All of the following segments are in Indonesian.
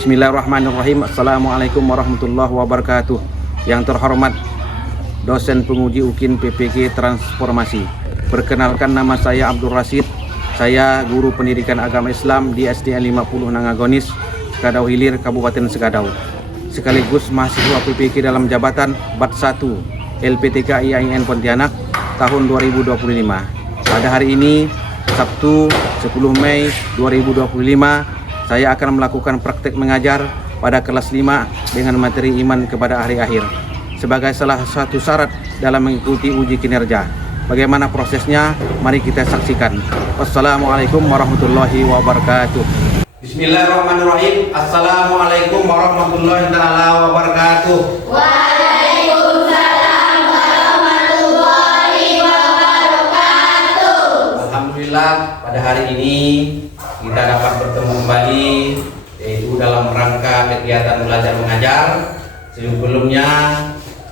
Bismillahirrahmanirrahim. Assalamualaikum warahmatullahi wabarakatuh. Yang terhormat dosen penguji UKIN PPG Transformasi. Perkenalkan, nama saya Abdul Rasid. Saya guru pendidikan agama Islam di SDN 50 Nangagonis, Sekadau Hilir, Kabupaten Sekadau. Sekaligus mahasiswa PPG dalam jabatan Bat 1 LPTK IAIN Pontianak tahun 2025. Pada hari ini, Sabtu 10 Mei 2025, saya akan melakukan praktek mengajar pada kelas 5 dengan materi iman kepada hari akhir sebagai salah satu syarat dalam mengikuti uji kinerja. Bagaimana prosesnya? Mari kita saksikan. Wassalamualaikum warahmatullahi wabarakatuh. Bismillahirrahmanirrahim. Assalamualaikum warahmatullahi wabarakatuh. Waalaikumsalam warahmatullahi wabarakatuh. Alhamdulillah, pada hari ini kita dapat bertemu kembali, yaitu dalam rangka kegiatan belajar mengajar. Sebelumnya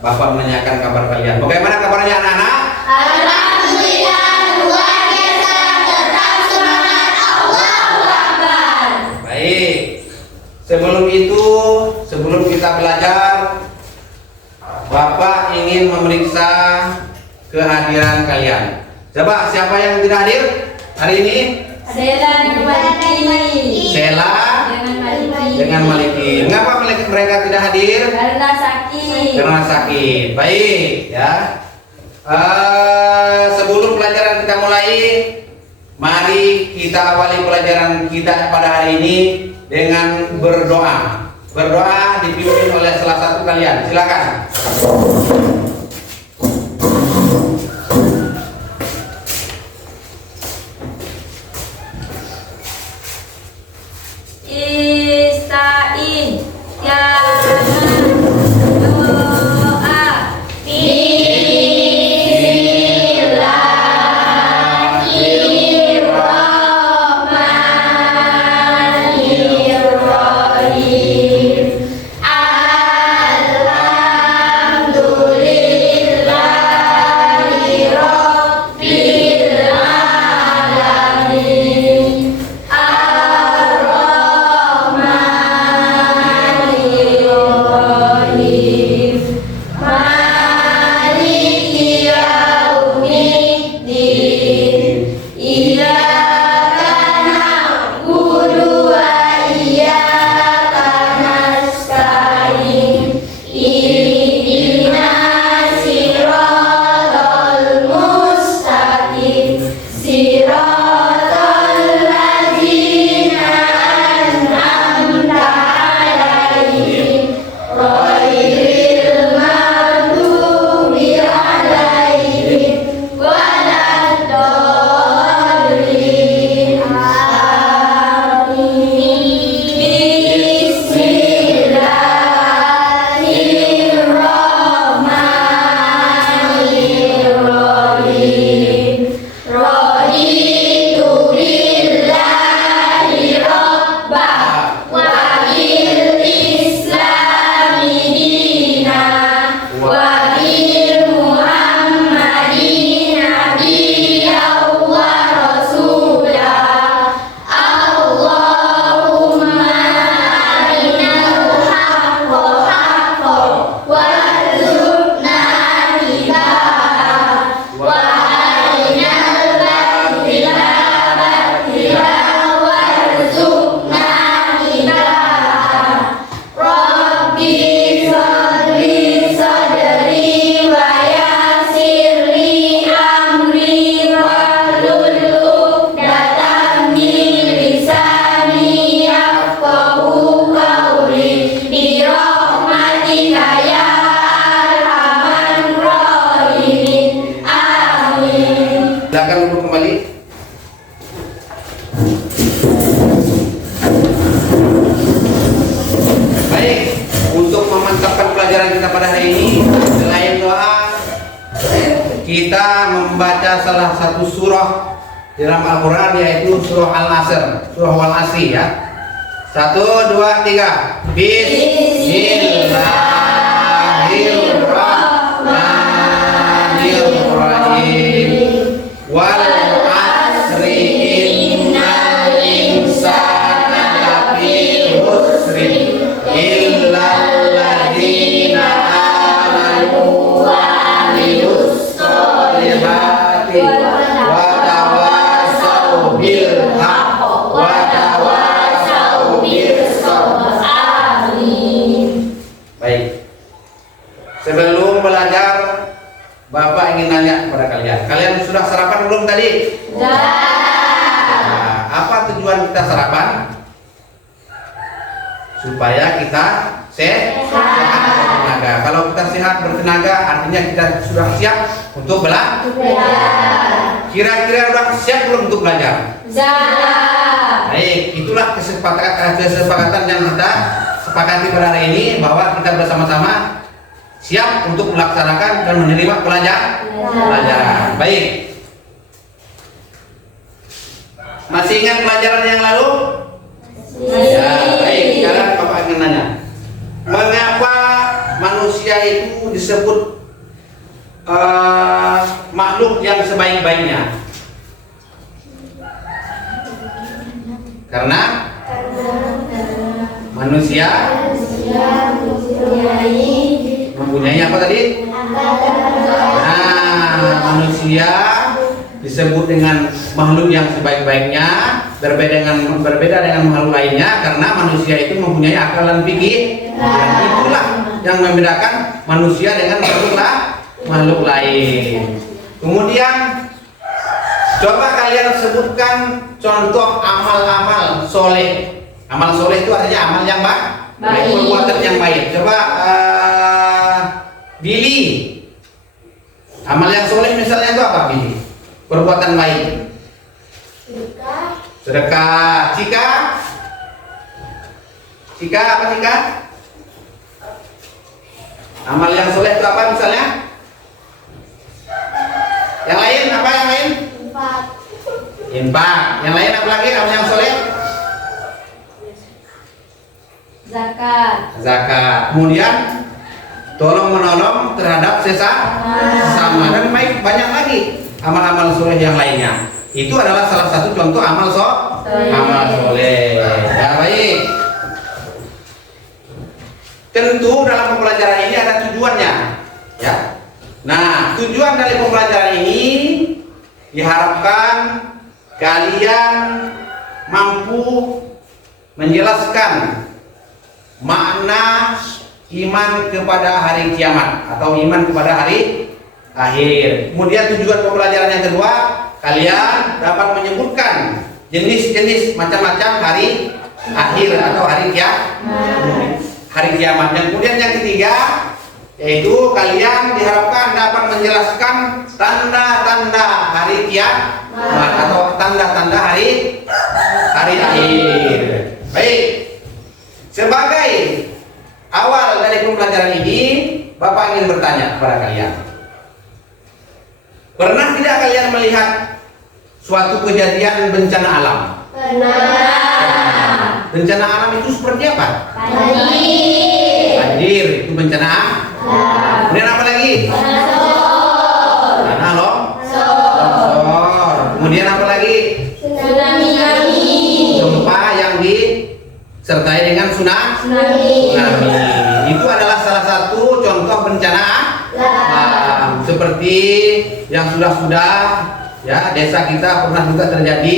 Bapak menanyakan kabar kalian. Bagaimana kabarnya anak-anak? Alhamdulillah, luar biasa, tetap semangat, Allahu Akbar. Baik. Sebelum kita belajar, Bapak ingin memeriksa kehadiran kalian. Coba, siapa yang tidak hadir hari ini? Sela dengan Maliki. Sela dengan Maliki. Mengapa mereka tidak hadir? Karena sakit. Karena sakit. Baik, ya. Sebelum pelajaran kita mulai, mari kita awali pelajaran kita pada hari ini dengan berdoa. Berdoa dipimpin oleh salah satu kalian. Silakan. Istain ya doa. Bismillahirrahmanirrahim. Alhamdulillahi rabbil alamin. Maliki yaumiddin. Iyyaka na'budu wa iyyaka nasta'in. Ihdinas siratal mustaqim. Siratal ladzina an'amta 'alaihim ghairil maghdubi 'alaihim waladdallin. Amin. Bismillahirrahmanirrahim. Raditu billahi rabba wa bil islami dina wa bil muhammadin nabiyya wa rasula. Allahumma arinal haqqa haqqan warzuqna ittiba'ah wa arinal batila batila warzuqna ijtinabah. Rabbi shodri sadri wa yassirli amri wahlul 'uqdatam min lisani yafqahu qawli bi rahmatika ya arhamar rahimin. Amin. Silakan duduk kembali. Baik, untuk memantapkan pelajaran kita pada hari ini, selain doa, kita membaca salah satu surah dalam Al-Quran, yaitu surah Al-Asr, surah Wal-Asri, ya. 1, 2, 3. Bismillahirrahmanirrahim. Wal asri innal insana lafi khusrin illal ladzina amanu wa amilus sholihati wa tawassaw bil haqq wa tawassaw bis sabr. Amin. Baik. Sebelum belajar, Bapak ingin nanya kepada kalian. Kalian sudah sarapan belum tadi? Sudah. Nah, apa tujuan kita sarapan? Supaya kita sehat bertenaga. Kalau kita sehat bertenaga, artinya kita sudah siap untuk belajar. Kira-kira sudah siap belum untuk belajar? Siap. Baik, itulah kesepakatan yang kita sepakati pada hari ini, bahwa kita bersama-sama siap untuk melaksanakan dan menerima pelajaran. Baik. Masih ingat pelajaran yang lalu? Ya, baik. Sekarang Bapak ingin nanya, mengapa manusia itu disebut makhluk yang sebaik-baiknya? Karena manusia mempunyai apa tadi? Nah, manusia disebut dengan makhluk yang sebaik-baiknya, berbeda dengan makhluk lainnya, karena manusia itu mempunyai akal dan pikir. Dan itulah yang membedakan manusia dengan makhluk lain. Kemudian coba kalian sebutkan contoh amal-amal soleh. Amal soleh itu artinya amal yang baik, perbuatan yang baik. Coba Billy, amal yang soleh misalnya itu apa, Billy? Perbuatan baik. Sedekah. Cika apa Cika? Amal yang soleh itu apa misalnya? Yang lain apa yang lain? Infak. Yang lain apa lagi amal yang soleh? Zakat. Kemudian tolong menolong terhadap sesama, dan banyak lagi amal-amal soleh yang lainnya. Itu adalah salah satu contoh amal soleh. Ya, baik. Tentu dalam pembelajaran ini ada tujuannya, ya. Nah, tujuan dari pembelajaran ini diharapkan kalian mampu menjelaskan makna iman kepada hari kiamat atau iman kepada hari akhir. Kemudian tujuan pembelajaran yang kedua, kalian dapat menyebutkan jenis-jenis macam-macam hari akhir atau hari kiamat. Dan kemudian yang ketiga, yaitu kalian diharapkan dapat menjelaskan tanda-tanda hari kiamat atau tanda-tanda hari akhir. Baik. Sebagai awal dari pembelajaran ini, Bapak ingin bertanya kepada kalian. Pernah tidak kalian melihat suatu kejadian bencana alam? Pernah. Bencana alam itu seperti apa? Banjir itu bencana alam. Kemudian apa lagi? Tanah longsor. Kemudian apa lagi? Gempa yang disertai dengan tsunami. Itu adalah salah satu contoh bencana alam. Seperti yang sudah ya, desa kita pernah juga terjadi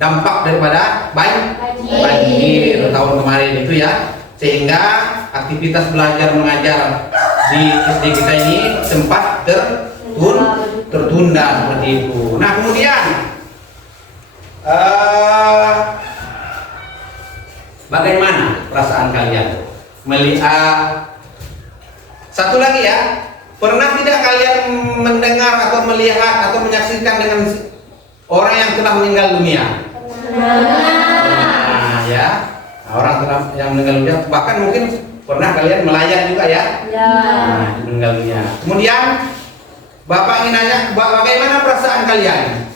dampak daripada banjir tahun kemarin itu ya, sehingga aktivitas belajar mengajar di SD kita ini sempat tertunda seperti itu. Nah, kemudian bagaimana perasaan kalian melihat satu lagi ya? Pernah tidak kalian mendengar atau melihat atau menyaksikan dengan orang yang telah meninggal dunia? Nah, ya, orang yang meninggal dunia, bahkan mungkin pernah kalian melayat juga ya? Nah, meninggal dunia. Kemudian Bapak ingin nanya, bagaimana perasaan kalian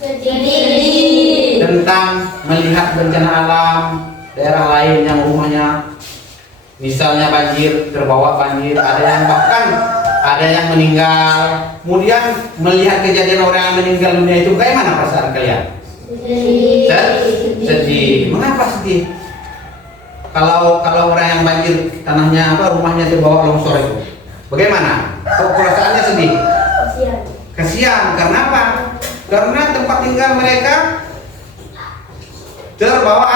tentang melihat bencana alam daerah lain yang rumahnya misalnya banjir, terbawa banjir, ada yang meninggal. Kemudian melihat kejadian orang yang meninggal dunia itu, bagaimana perasaan kalian? Sedih. Mengapa sedih? kalau orang yang banjir tanahnya rumahnya terbawa longsor itu, bagaimana? Kok perasaannya sedih? Kasihan. Karena apa? Karena tempat tinggal mereka terbawa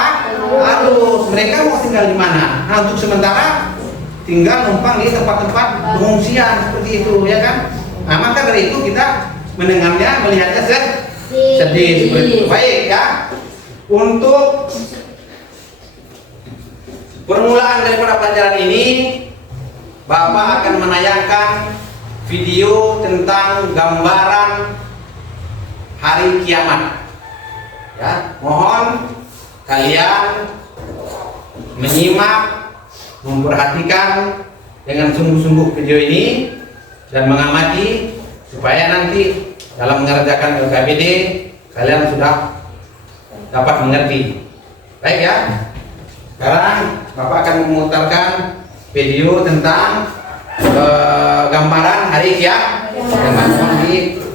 arus. Mereka mau tinggal di mana? Nah, untuk sementara tinggal numpang di tempat-tempat pengungsian seperti itu, ya kan? Nah, maka dari itu kita mendengarnya, melihatnya sedih seperti itu. Baik ya. Untuk permulaan daripada pelajaran ini, Bapak akan menayangkan video tentang gambaran hari kiamat. Ya, mohon kalian menyimak, memperhatikan dengan sungguh-sungguh video ini dan mengamati supaya nanti dalam mengerjakan LKPD kalian sudah dapat mengerti. Baik ya. Sekarang Bapak akan memutarkan video tentang gambaran hari kiamat. Mohon diamati.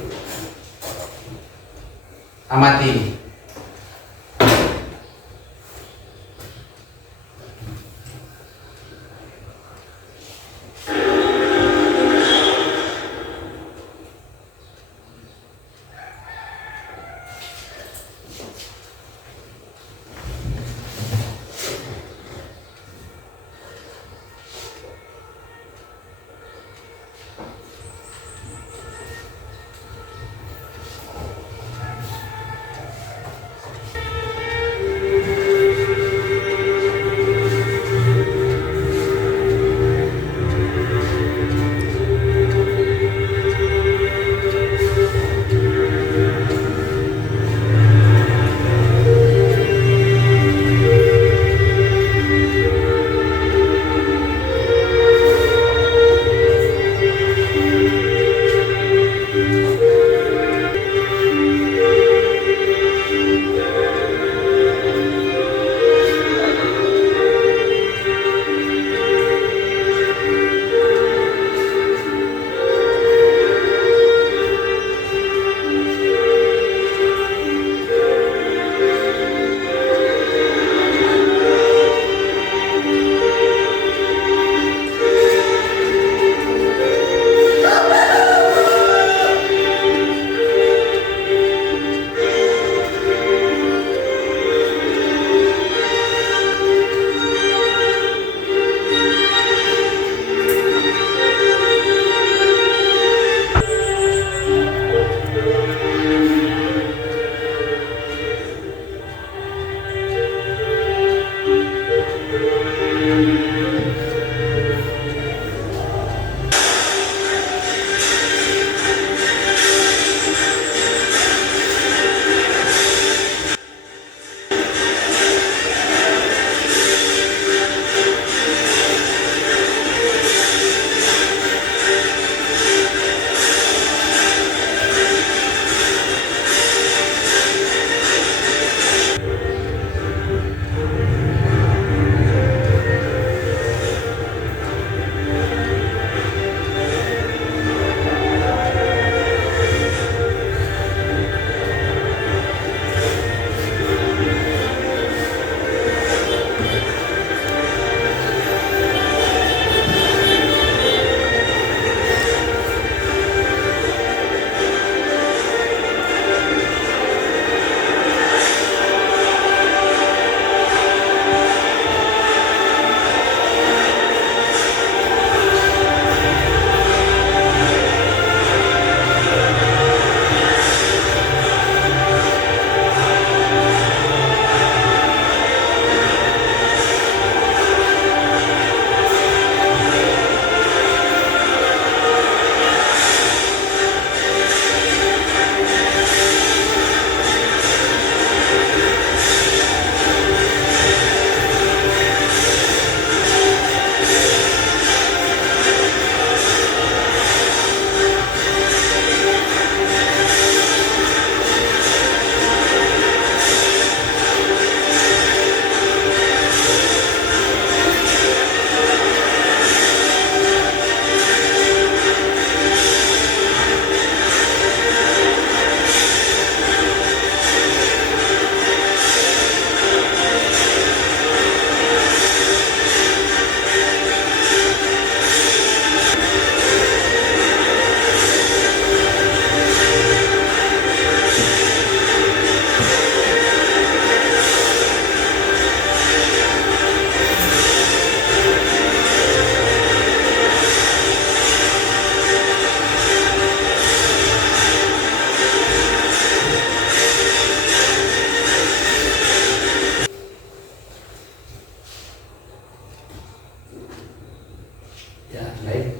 Baik.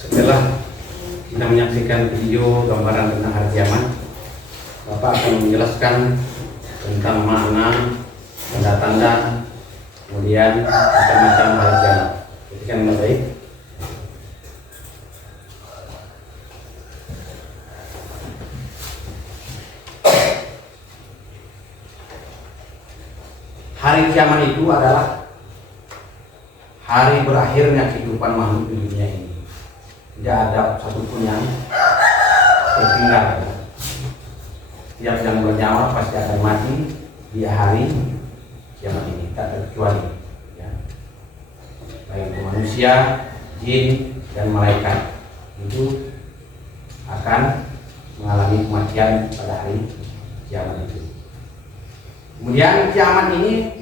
Setelah kita menyaksikan video gambaran tentang hari kiamat, Bapak akan menjelaskan tentang makna, tanda-tanda, kemudian macam-macam hari kiamat. Perhatikan dengan baik. Hari kiamat itu adalah hari berakhirnya kehidupan makhluk di dunia ini. Tidak ada satupun yang tertinggal. Setiap yang bernyawa pasti akan mati di hari kiamat ini, tak terkecuali. Ya. Baik itu manusia, jin, dan malaikat itu akan mengalami kematian pada hari kiamat itu. Kemudian kiamat ini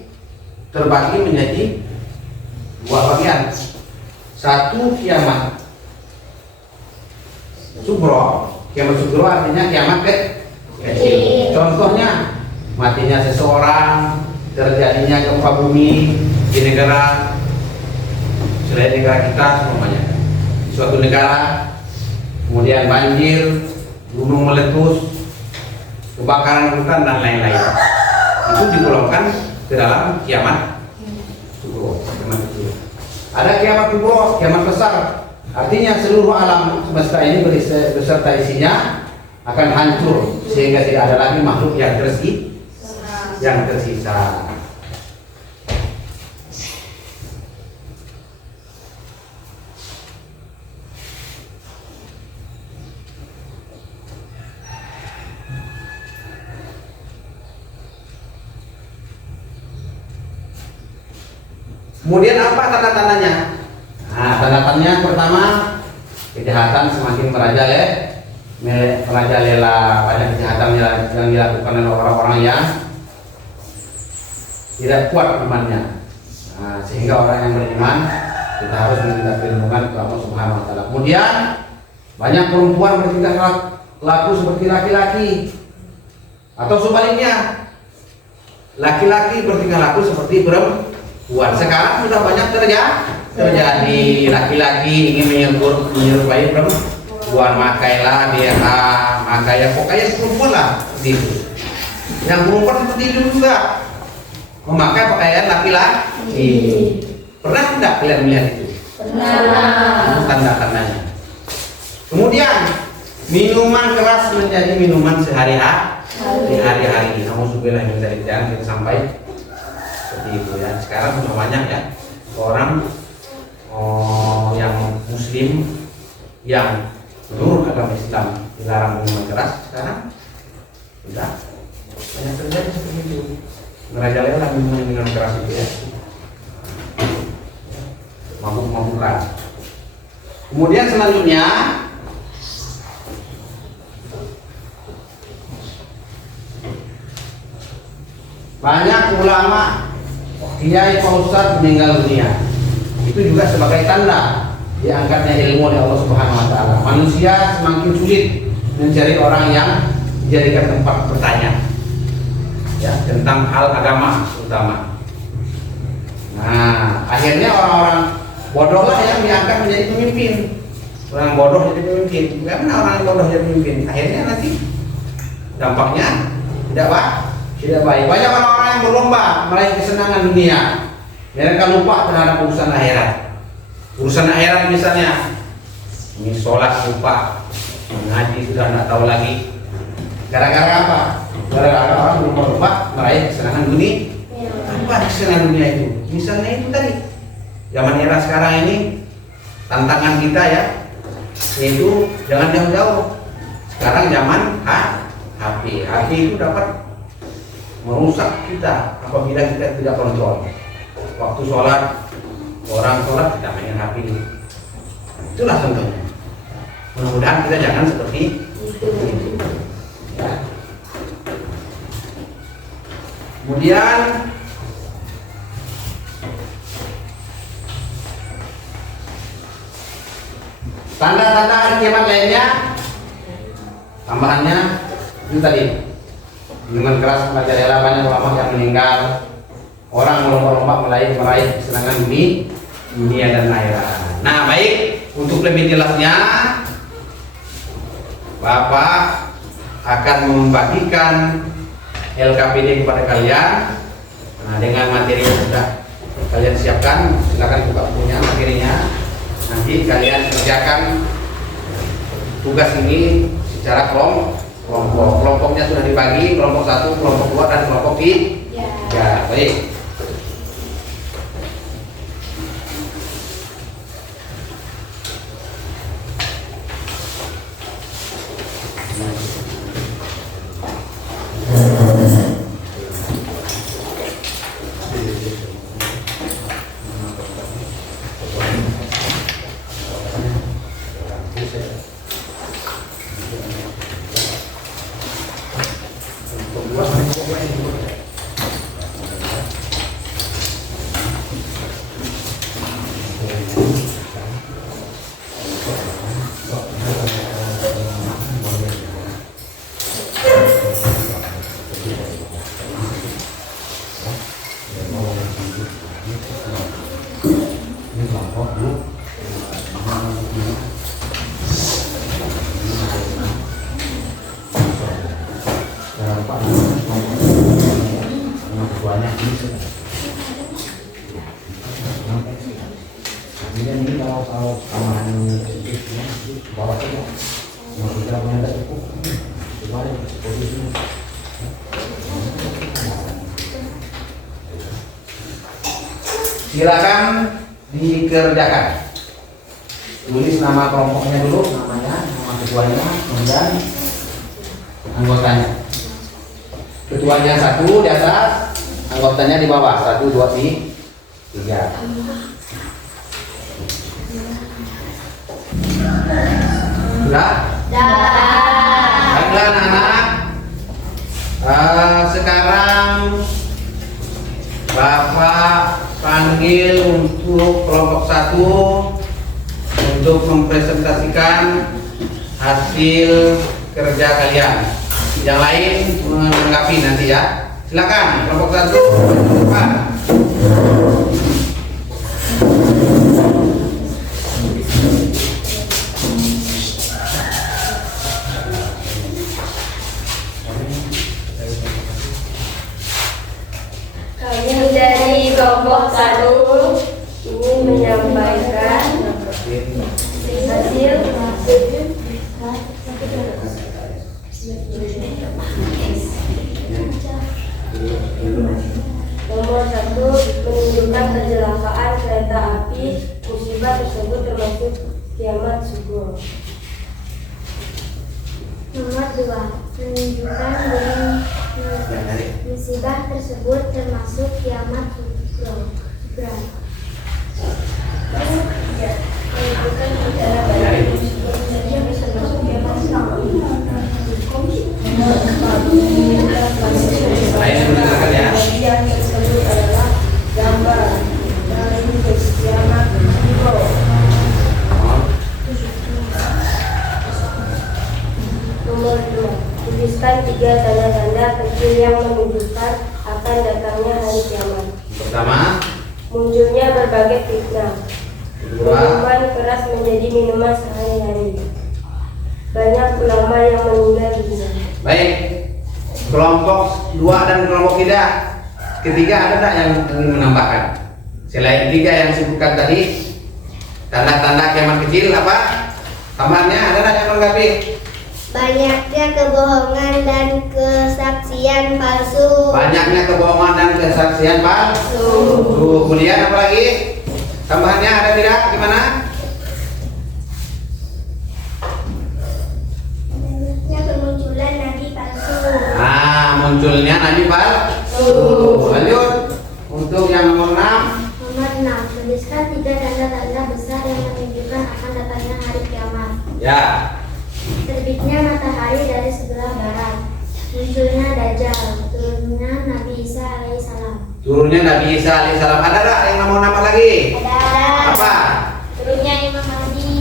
terbagi menjadi dua bagian. Satu kiamat sugro. Kiamat sugro artinya kiamat kecil. Contohnya matinya seseorang, terjadinya gempa bumi di negara selain negara kita semuanya, di suatu negara, kemudian banjir, gunung meletus, kebakaran hutan dan lain-lain. Itu digolongkan ke dalam kiamat sugro, kiamat kecil. Ada kiamat kubro, kiamat besar. Artinya seluruh alam semesta ini beserta isinya akan hancur sehingga tidak ada lagi makhluk yang tersisa. Kemudian apa tanda-tandanya? Nah, tanda-tandanya pertama, kejahatan semakin merajalela. Banyak kejahatan yang dilakukan oleh orang-orang yang tidak kuat imannya. Nah, sehingga orang yang beriman kita harus meminta perlindungan kepada Allah Subhanahu wa taala. Kemudian banyak perempuan bertingkah laku seperti laki-laki, atau sebaliknya laki-laki bertingkah laku seperti perempuan. Sekarang sudah banyak terjadi laki-laki ingin menyerupai perempuan, makailah dia pokoknya perempuan lah gitu. Yang perempuan seperti itu juga memakai pakaian laki-laki. Pernah tidak kalian melihat itu? Pernah. Tanda-tandanya. Kemudian minuman keras menjadi minuman sehari-hari. Alhamdulillah yang jangan kita sampai seperti itu ya. Sekarang sudah banyak ya orang yang muslim yang menurut agama Islam dilarang minuman keras, sekarang sudah banyak terjadi seperti itu, merajalela minuman keras itu ya, mabuk-mabukan. Kemudian selanjutnya banyak ulama, kiai, pak ustadz meninggal dunia. Itu juga sebagai tanda diangkatnya ilmu oleh Allah Subhanahu wa taala. Manusia semakin sulit mencari orang yang dijadikan tempat bertanya ya tentang hal agama terutama. Nah, akhirnya orang-orang bodoh lah yang diangkat menjadi pemimpin. Orang bodoh jadi pemimpin. Karena orang yang bodoh jadi pemimpin, akhirnya nanti dampaknya tidak baik. Banyak orang-orang yang berlomba meraih kesenangan dunia. Mereka lupa terhadap urusan akhirat. Urusan akhirat misalnya, ini sholat lupa, mengaji sudah tidak tahu lagi. Gara-gara apa? Gara-gara orang berlomba meraih kesenangan dunia. Apa kesenangan dunia itu? Misalnya itu tadi, zaman era sekarang ini tantangan kita ya, yaitu jangan jauh-jauh. Sekarang zaman HP itu dapat merusak kita apabila kita tidak kontrol. Waktu sholat, orang sholat tidak main HP. Itulah contohnya. Mudah-mudahan kita jangan seperti itu. Ya. Kemudian tanda-tanda hari kiamat lainnya, tambahannya itu tadi, minuman keras merajalela, banyak ulama yang meninggal, orang berlomba-lomba meraih kesenangan dunia dan akhirat. Nah, baik, untuk lebih jelasnya Bapak akan membagikan LKPD kepada kalian. Nah, dengan materi yang sudah kalian siapkan, silakan buka bukunya, materinya. Nanti kalian kerjakan tugas ini secara kelompok. Kelompoknya sudah dibagi, kelompok 1, kelompok 2, dan kelompok 3. Baik. Silakan dikerjakan. Tulis nama kelompoknya dulu, namanya, nama ketuanya, kemudian anggotanya. Ketuanya 1 di atas, anggotanya di bawah, 1, 2, 3. Sudah? Baiklah anak-anak. Sekarang Bapak panggil untuk kelompok 1 untuk mempresentasikan hasil kerja kalian. Yang lain menanggapi nanti ya. Silakan kelompok 1. Pak. Kami dari kelompok 1 ingin menyampaikan hasil nomor 1 menunjukkan kecelakaan kereta api. Musibah tersebut termasuk kiamat subuh. Nomor 2 menunjukkan bahwa musibah tersebut termasuk kiamat kubra. Menunjukkan secara baik musibah termasuk kiamat subuh. Lain mendengarkan ya. Yang tersebut adalah gambar dari kiamat subuh. Nomor 2, tuliskan 3 tanda-tanda kecil yang menunjukkan akan datangnya hari kiamat. Pertama, Munculnya berbagai fitnah. kedua, Minuman keras menjadi minuman sehari-hari. Banyak ulama yang meninggal dunia. baik. Kelompok 2 dan kelompok 3. Ketiga ada tak yang ingin menambahkan? Selain 3 yang disebutkan tadi, tanda-tanda kiamat kecil apa? Tambahannya ada tak yang menanggapi? Banyaknya kebohongan dan kesaksian palsu. Banyaknya kebohongan dan kesaksian palsu. Kemudian apa lagi? Tambahannya ada tidak? Gimana? Banyaknya kemunculan nabi palsu. Munculnya nabi palsu. Lanjut. Untuk yang nomor 6. Nomor 6 tuliskan 3 tanda-tanda besar yang menunjukkan akan datangnya hari kiamat. Ya. Terbitnya matahari dari sebelah barat. Munculnya Dajjal. Turunnya Nabi Isa alaihissalam. Turunnya Nabi Isa alaihissalam. Ada tak yang mau nama lagi? Ada. Apa? Turunnya Imam Mahdi.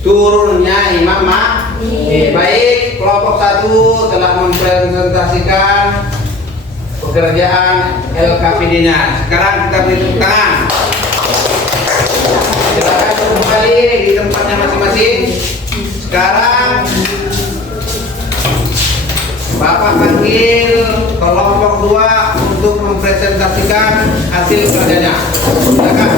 Turunnya Imam Mahdi. Baik, kelompok 1 telah mempresentasikan pekerjaan LKPD-nya. Sekarang kita beri tepuk tangan. Silakan kembali di tempatnya masing-masing. Sekarang Bapak panggil kelompok 2 untuk mempresentasikan hasil kerjanya. Silakan.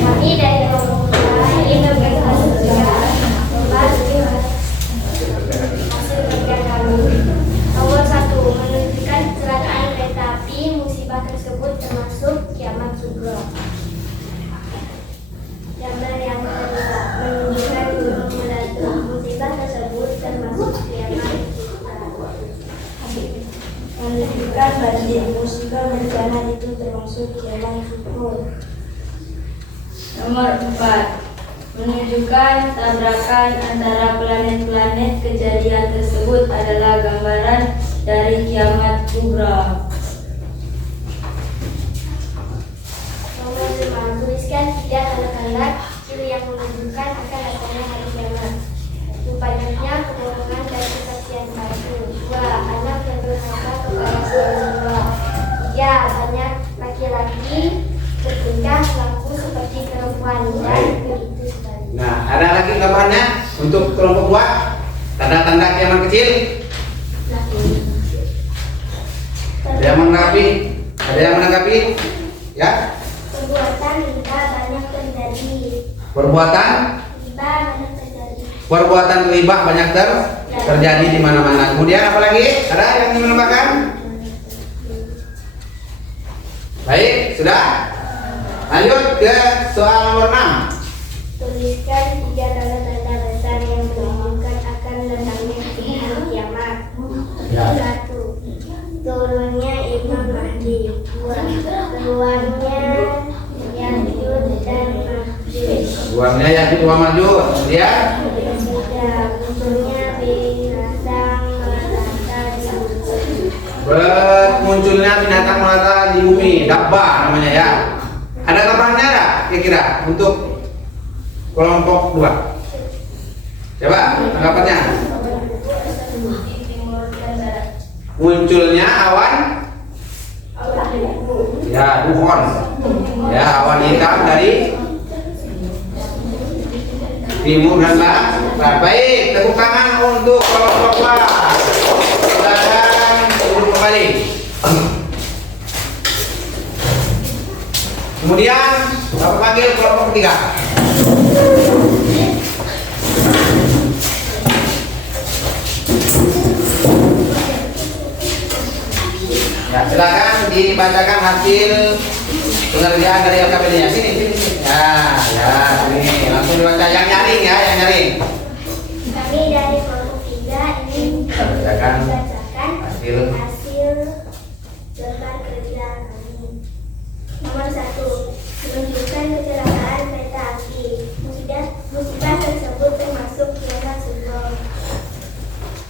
Kami dari kelompok 2 ingin mempresentasikan hasil kerja kami. Nomor 1, menunjukkan kecelakaan kereta api. Musibah tersebut termasuk kiamat sugro. Gambar yang kedua, menunjukkan gunung meletus. Musibah tersebut termasuk kiamat sugro. Menunjukkan banjir, musibah bencana itu termasuk kiamat sugro. Nomor 4, menunjukkan tabrakan antara planet-planet. Kejadian tersebut adalah gambaran dari kiamat kubra. Nomor 5, tuliskan 3 tanda-tanda kecil yang menunjukkan akan datangnya hari kiamat. Banyaknya kebohongan dan kesaksian palsu. 2, anak yang durhaka kepada suami 2. 3, banyak laki-laki bertingkah laku seperti perempuan dan begitu sebaliknya. Nah, ada lagi gambarnya untuk kelompok 2. Tanda-tanda kiamat kecil. Ada yang menanggapi? Ada yang menanggapi? Ya. Perbuatan riba banyak terjadi. Perbuatan riba banyak terjadi di mana-mana. Kemudian apa lagi? Ada yang ingin menambahkan? Baik, sudah. Lanjut ke soal nomor 6. Tuliskan 3 tanda-tanda besar yang menunjukkan akan datangnya hari kiamat. Ya. 1, turunnya Imam Mahdi. 2, keluarnya Ya'juj dan Ma'juj. Uangnya yang kedua maju. Kemudian 3, munculnya binatang melata di bumi. munculnya binatang melata di bumi, dabbah namanya ya. Ada tambahannya ada kira-kira untuk kelompok 2? Coba tanggapannya. Di timur dan barat. Munculnya awan, ya duhon, ya awan hitam dari timur dan barat. Baik, tepuk tangan untuk kelompok 2. Silakan duduk kembali. Kemudian Bapak panggil kelompok 3. Ya, silakan dibacakan hasil pengerjaan dari LKPD-nya. Sini. Ya, sini. Langsung dibaca yang nyaring ya, yang nyaring. Kami dari kelompok 3 ingin Bacakan membacakan hasil. hasil lembar kerja kami. Nomor 1, menunjukkan kecelakaan kereta api. Musibah tersebut termasuk kiamat sugro.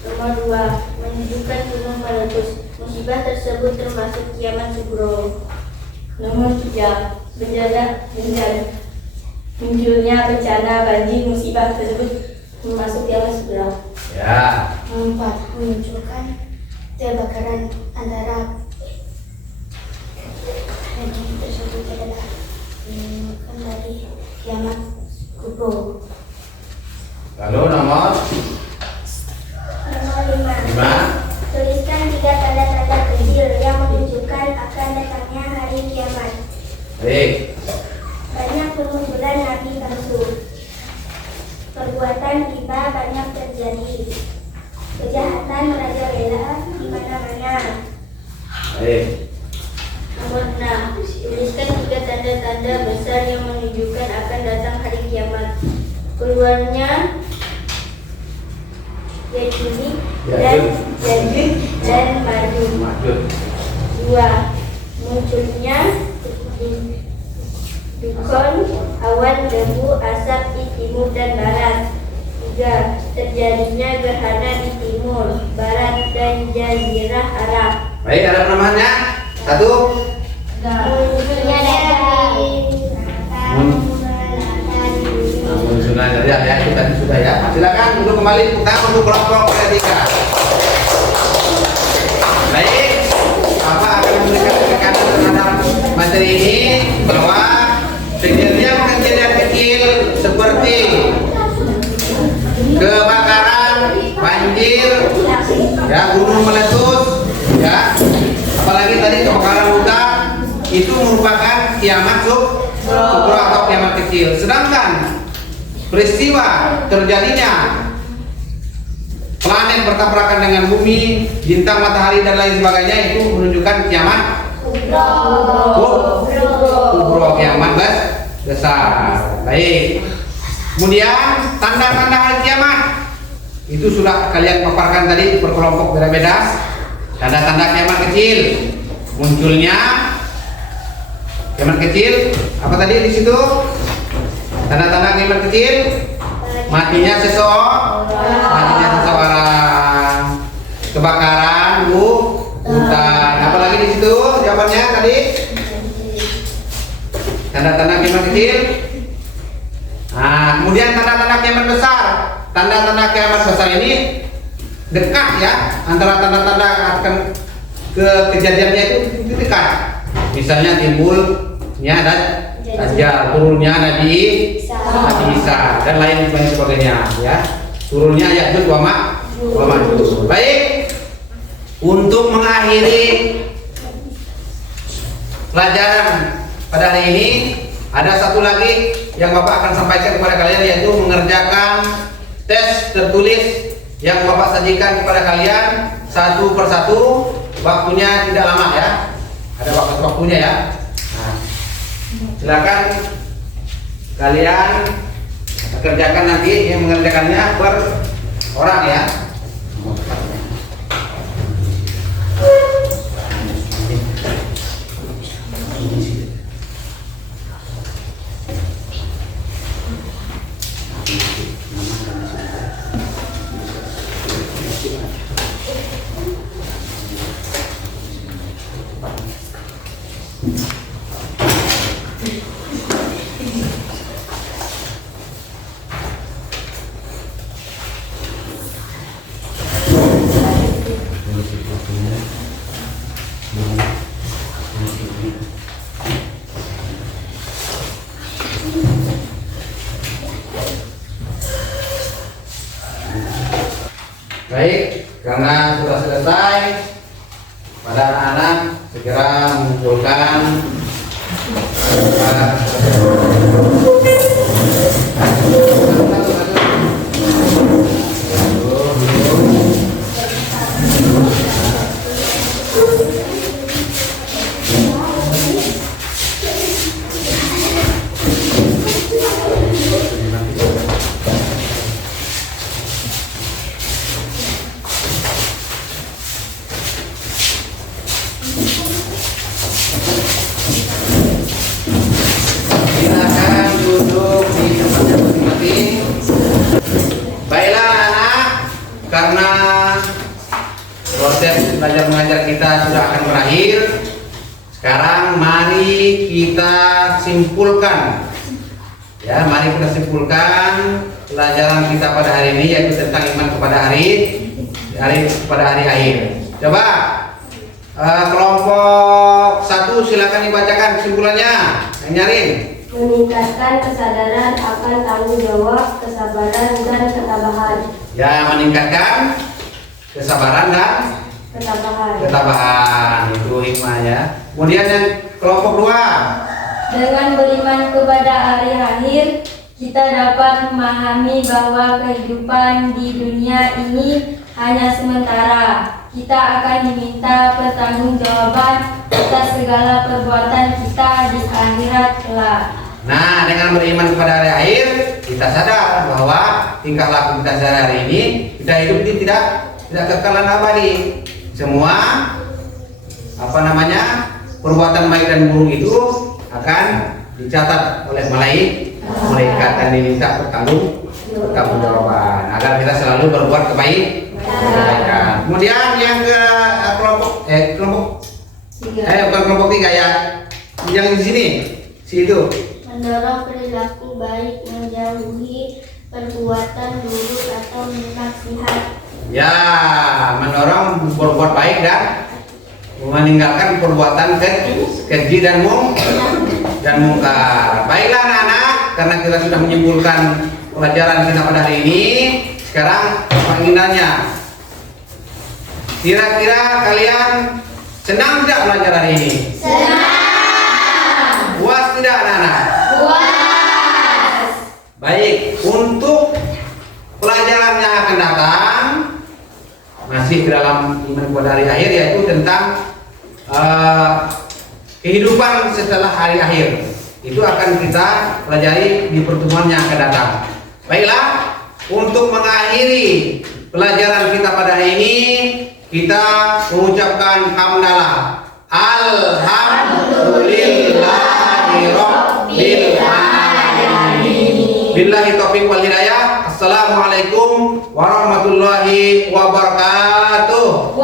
Nomor 2, menunjukkan gunung meletus. Musibah tersebut termasuk kiamat sugro. Nomor 3, munculnya bencana banjir. Musibah tersebut termasuk kiamat sugro. Ya. Nomor 4, menunjukkan kebakaran antara banjir tersebut adalah menunjukkan dari kiamat kubro. Lalu nomor Nomor 5, 5. tuliskan 3 tanda-tanda kecil yang menunjukkan akan datangnya hari kiamat. Baik. Banyak kemunculan nabi palsu. Perbuatan riba banyak terjadi. Kejahatan merajalela di mana-mana. Baik. Nomor 6, tuliskan 3 tanda-tanda besar yang menunjukkan akan datang hari kiamat. Keluarnya Ya'juj dan Ma'juj. Maju. 2, munculnya dukun, awan debu, asap di timur dan barat. 3, terjadinya gerhana di timur, barat dan jazirah Arab. Baik, ada penambahannya? Satu. Munculnya dari Sudah ya, itu tadi sudah ya. Silakan duduk kembali, tepuk tangan untuk kelompok ketiga. Baik, Bapak akan memberikan tekanan terhadap materi ini bahwa kejadian kecil seperti kebakaran, banjir, ya, gunung meletus, ya, apalagi tadi kebakaran hutan itu merupakan kiamat kubro atau kiamat kecil. Sedangkan peristiwa terjadinya planet bertabrakan dengan bumi, bintang, matahari dan lain sebagainya itu menunjukkan kiamat kubro, kiamat besar. Baik. Kemudian tanda-tanda hari kiamat itu sudah kalian paparkan tadi berkelompok beda-beda. Tanda-tanda kiamat kecil, munculnya kiamat kecil. Apa tadi di situ? Tanda-tanda kiamat kecil, matinya seseorang, kebakaran, hutan. Apalagi di situ jawabannya tadi? Tanda-tanda kiamat kecil. Nah, kemudian tanda-tanda kiamat besar. Tanda-tanda kiamat besar ini dekat ya, antara tanda-tanda akan ke kejadiannya itu dekat. Misalnya timbulnya Dajjal, turunnya Nabi Isa dan lain sebagainya ya. Turunnya Ya'juj wa Ma'juj. Baik. Untuk mengakhiri pelajaran pada hari ini, ada satu lagi yang Bapak akan sampaikan kepada kalian, yaitu mengerjakan tes tertulis yang Bapak sajikan kepada kalian satu persatu. Waktunya tidak lama ya, ada waktunya ya. Nah, silakan kalian kerjakan nanti, yang mengerjakannya per orang ya. Baik, karena sudah selesai, pada anak-anak segera mengumpulkan belajar mengajar kita sudah akan berakhir. Sekarang mari kita simpulkan. Ya, mari kita simpulkan pelajaran kita pada hari ini, yaitu tentang iman kepada hari akhir. Coba kelompok 1 silakan dibacakan kesimpulannya. Yang nyaring. Meningkatkan kesadaran akan tanggung jawab, kesabaran dan ketabahan. Ya, meningkatkan kesabaran dan ketabahan, itu hikmahnya. Kemudian yang kelompok 2, dengan beriman kepada hari akhir, kita dapat memahami bahwa kehidupan di dunia ini hanya sementara. Kita akan diminta pertanggungjawaban atas segala perbuatan kita di akhirat kelak. Nah, dengan beriman kepada hari akhir, kita sadar bahwa tingkah laku kita sehari ini, kita hidup ini tidak kekal dan abadi. Semua perbuatan baik dan buruk itu akan dicatat oleh malaikat dan diminta pertanggungjawaban agar kita selalu berbuat kebaikan. Kemudian yang ke kelompok Bukan kelompok 3 ya. Yang di sini, si itu. Mendorong perilaku baik, menjauhi perbuatan buruk atau nasihat. Ya, mendorong berbuat baik dan meninggalkan perbuatan keji dan mungkar. Baiklah anak-anak, karena kita sudah menyimpulkan pelajaran kita pada hari ini. Sekarang penginginannya, kira-kira kalian senang tidak belajar hari ini? Senang. Puas tidak anak-anak? Puas. Baik, untuk pelajaran yang akan datang masih dalam iman pada hari akhir, yaitu tentang kehidupan setelah hari akhir. Itu akan kita pelajari di pertemuan yang akan datang. Baiklah, untuk mengakhiri pelajaran kita pada hari ini, kita mengucapkan hamdalah. Alhamdulillahirabbil alamin. Billahi taufiq wal hidayah. Assalamualaikum warahmatullahi wabarakatuh.